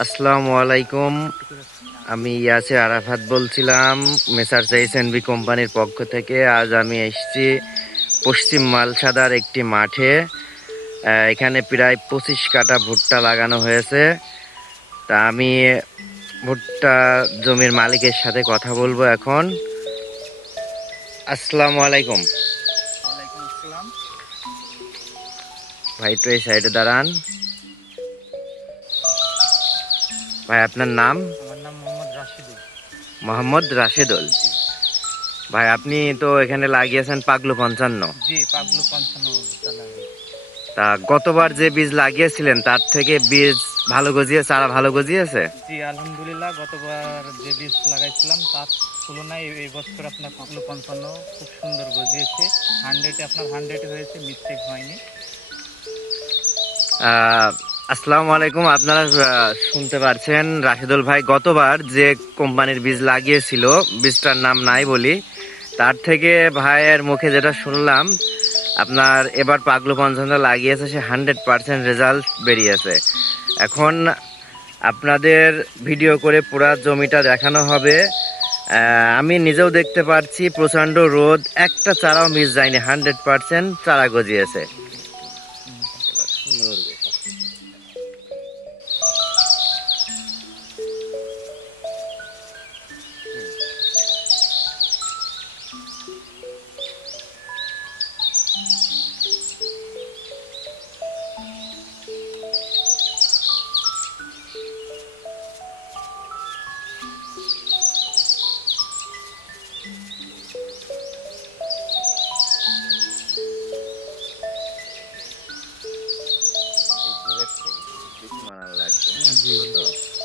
আসসালামু আলাইকুম। আমি ইয়াসির আরাফাত বলছিলাম মেসার বি কোম্পানির পক্ষ থেকে। আজ আমি এসেছি পশ্চিম মালসাদার একটি মাঠে। এখানে প্রায় পঁচিশ কাটা ভুট্টা লাগানো হয়েছে। তা আমি ভুট্টা জমির মালিকের সাথে কথা বলব এখন। আসসালামু আলাইকুম। ভাই একটু এই সাইডে দাঁড়ান। ভাই আপনার নাম? আমার নাম মোহাম্মদ রাশিদুল। মোহাম্মদ রাশেদুল। ভাই আপনি তো এখানে লাগিয়েছেন পাগলু পঞ্চান্ন। জি পাগলু পঞ্চান্ন তা গতবার যে বীজ লাগিয়েছিলেন তার থেকে বীজ ভালো গজিয়ে চারা ভালো গজিয়েছে? জি আলহামদুলিল্লাহ গতবার যে বীজ লাগাইছিলাম তার তুলনায় এই- বছর আপনার পাগলু পঞ্চান্ন খুব সুন্দর গজিয়েছে। হান্ড্রেডে আপনার হান্ড্রেড হয়েছে মিস্টেক হয়নি। আসসালামু আলাইকুম। আপনারা শুনতে পারছেন রাশেদুল ভাই, গতবার যে কোম্পানির বীজ লাগিয়েছিল, বীজটার নাম নাই বলি, তার থেকে ভাইয়ের মুখে যেটা শুনলাম, আপনার এবার পাগলু পঞ্চান্ন লাগিয়েছে, সে হান্ড্রেড পার্সেন্ট রেজাল্ট বেরিয়েছে। এখন আপনাদের ভিডিও করে পুরা জমিটা দেখানো হবে। আমি নিজেও দেখতে পাচ্ছি প্রচণ্ড রোদ, একটা চারাও মিস যায়নি হান্ড্রেড পার্সেন্ট চারা গজিয়েছে। gimana lagi? Nah, betul.